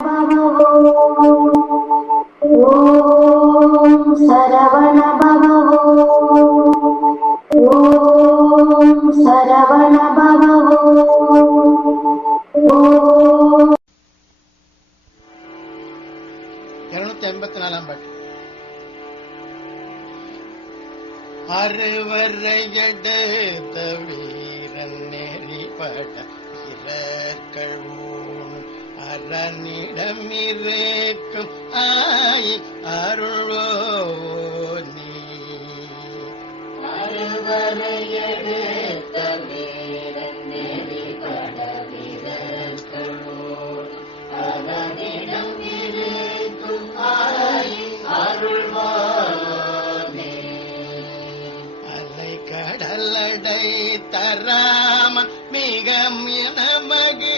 சரவண பவ ஓம் சரவண பவ இருநூத்தி ஐம்பத்தி நாலாம் பாட்டு அறுவரையடத்த வீரன் நெறிபட இறக்கழ்வோ அரணிடமிரேக்கும் ஆய் அருள்வோ நீ அலை கடலடை தராமன் மிக நமகே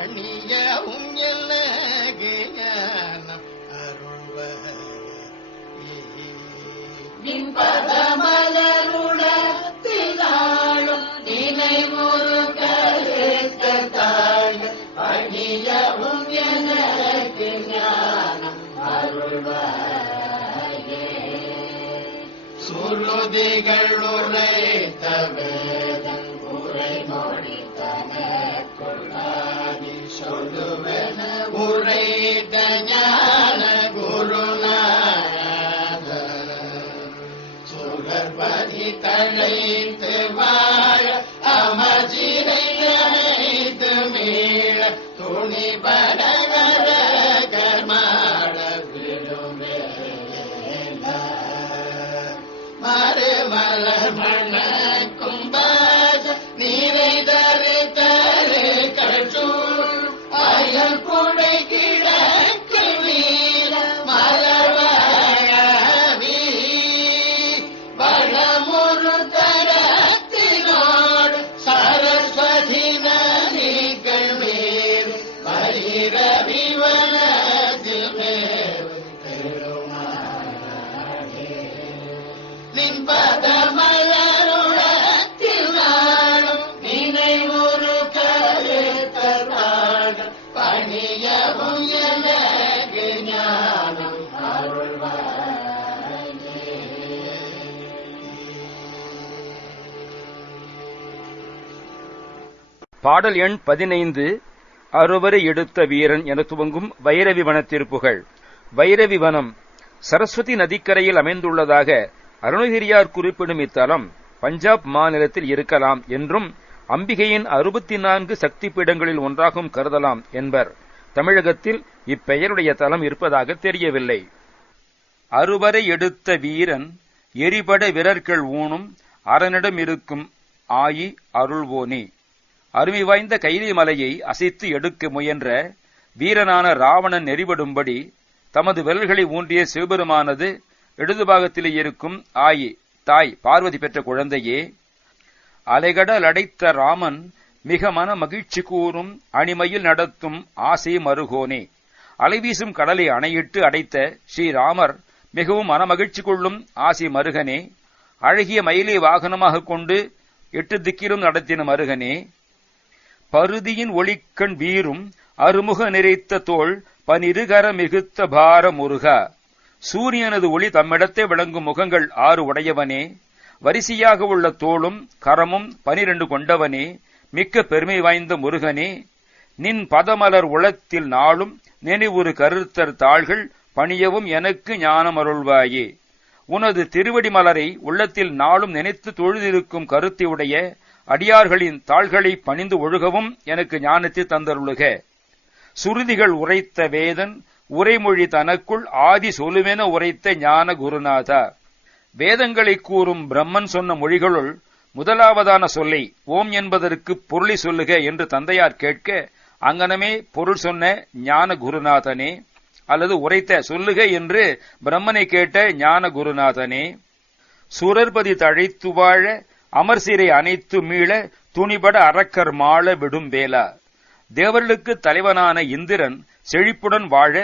அணியவும் அருள்வதமலருடத்தினாலும் நினைவுறு கருத்தாள் அணியவும் எனக்கு ஞானம் அருள்வாயே சுருதிகள் உரைத்தவே உரை மொழித்தன கொள்ளார் சொல்லுவன உரைத்த ஞான குருநாத சுகர்பதி தழைத்து வாழ அமர்ஜினை அழைத்து மீள பாடல் எண் பதினைந்து அறுவரை எடுத்த வீரன் என துவங்கும் வைரவி வனத்திருப்புகள் வைரவி வனம் சரஸ்வதி நதிக்கரையில் அமைந்துள்ளதாக அருணகிரியார் குறிப்பிடும் இத்தலம் பஞ்சாப் மாநிலத்தில் இருக்கலாம் என்றும் அம்பிகையின் அறுபத்தி நான்கு சக்தி பீடங்களில் ஒன்றாகவும் கருதலாம் என்பர் தமிழகத்தில் இப்பெயருடைய தலம் இருப்பதாக தெரியவில்லை அறுவரை எடுத்த வீரன் எரிபட விரர்கள் ஊனும் அரனிடம் இருக்கும் ஆயி அருள்வோனே அருமை வாய்ந்த கைலி மலையை அசைத்து எடுக்க முயன்ற வீரனான ராவணன் நெறிபடும்படி தமது விரல்களை ஊன்றிய சிவபெருமானது இடதுபாகத்திலே இருக்கும் ஆயி தாய் பார்வதி பெற்ற குழந்தையே அலைகடல் அடைத்த ராமன் மிக மன மகிழ்ச்சி கூறும் அணிமையில் நடத்தும் ஆசை மருகோனே அலைவீசும் கடலை அணையிட்டு அடைத்த ஸ்ரீராமர் மிகவும் மனமகிழ்ச்சி கொள்ளும் ஆசி மருகனே அழகிய மயிலை வாகனமாக கொண்டு எட்டு திக்கிலும் நடத்தின மருகனே பருதியின் ஒளிக்கண் வீரும் அருமுக நிறைத்த தோல் பனிருகர மிகுத்த பார முருக சூரியனது ஒளி தம்மிடத்தை விளங்கும் முகங்கள் ஆறு உடையவனே வரிசையாக உள்ள தோளும் கரமும் பனிரெண்டு கொண்டவனே மிக்க பெருமை வாய்ந்த முருகனே நின் பதமலர் உளத்தில் நாளும் நினைவுறு கருத்தர் தாள்கள் பணியவும் எனக்கு ஞானம் அருள்வாயே உனது திருவடி மலரை உள்ளத்தில் நாளும் நினைத்து தொழுதிருக்கும் உடைய அடியார்களின் தாள்களை பணிந்து ஒழுகவும் எனக்கு ஞானத்தை தந்தருளுக சுருதிகள் உரைத்த வேதன் உரைமொழி தனக்குள் ஆதி சொலுவென உரைத்த ஞான குருநாதா வேதங்களை கூறும் பிரம்மன் சொன்ன மொழிகளுள் முதலாவதான சொல்லை ஓம் என்பதற்கு பொருளை சொல்லுக என்று தந்தையார் கேட்க அங்கனமே பொருள் சொன்ன ஞான குருநாதனே அல்லது உரைத்த சொல்லுக என்று பிரம்மனை கேட்ட ஞான குருநாதனே சுரர்பதி தழைத்து வாழ அமர் சீரை அனைத்து மீள துணிபட அறக்கர் மாழ விடும் வேலா தேவர்களுக்கு தலைவனான இந்திரன் செழிப்புடன் வாழ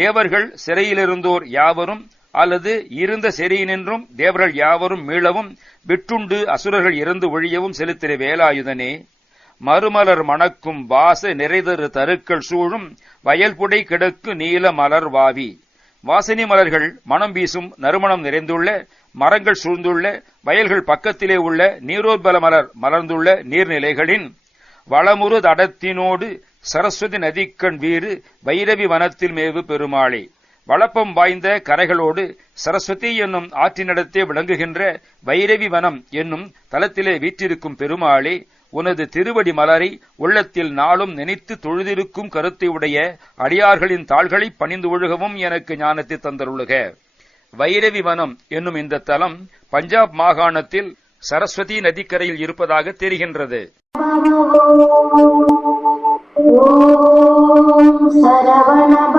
தேவர்கள் சிறையிலிருந்தோர் யாவரும் அல்லது இருந்த செறியினின்றும் தேவர்கள் யாவரும் மீளவும் விட்டுண்டு அசுரர்கள் இருந்து ஒழியவும் செலுத்திரு வேலாயுதனே மறுமலர் மணக்கும் வாச நிறைதரு தருக்கள் சூழும் வயல்புடை கிடக்கு நீல மலர் வாவி வாசனை மலர்கள் மனம் வீசும் நறுமணம் நிறைந்துள்ள மரங்கள் சூழ்ந்துள்ள வயல்கள் பக்கத்திலே உள்ள நீரோர்பல மலர் மலர்ந்துள்ள நீர்நிலைகளின் வளமுரு தடத்தினோடு சரஸ்வதி நதிக்கண் வீறு வைரவி வனத்தில் மேவு பெருமாளே வளப்பம் வாய்ந்த கரைகளோடு சரஸ்வதி என்னும் ஆற்றினிடத்தே விளங்குகின்ற வைரவி வனம் என்னும் தலத்திலே வீற்றிருக்கும் பெருமாளே உனது திருவடி மலரை உள்ளத்தில் நாளும் நினைத்து தொழுதிருக்கும் கருத்தை உடைய அடியார்களின் தாள்களை பணிந்து ஒழுகவும் எனக்கு ஞானத்தை தந்தருளுக வைரவி வனம் என்னும் இந்த தலம் பஞ்சாப் மாகாணத்தில் சரஸ்வதி நதிக்கரையில் இருப்பதாக தெரிகின்றது சரவண